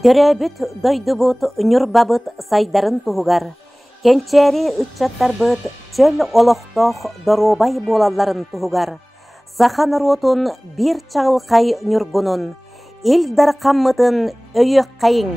Төрөбүт дойдубут нүрбабыт сайдарын туһугар. Кенчери ытчаттарбыт чөл олохтох доробай болалларын туһугар. Сахан ротун бир чагылкай нүргунун. Ил дарқаммытын өйөк кайың.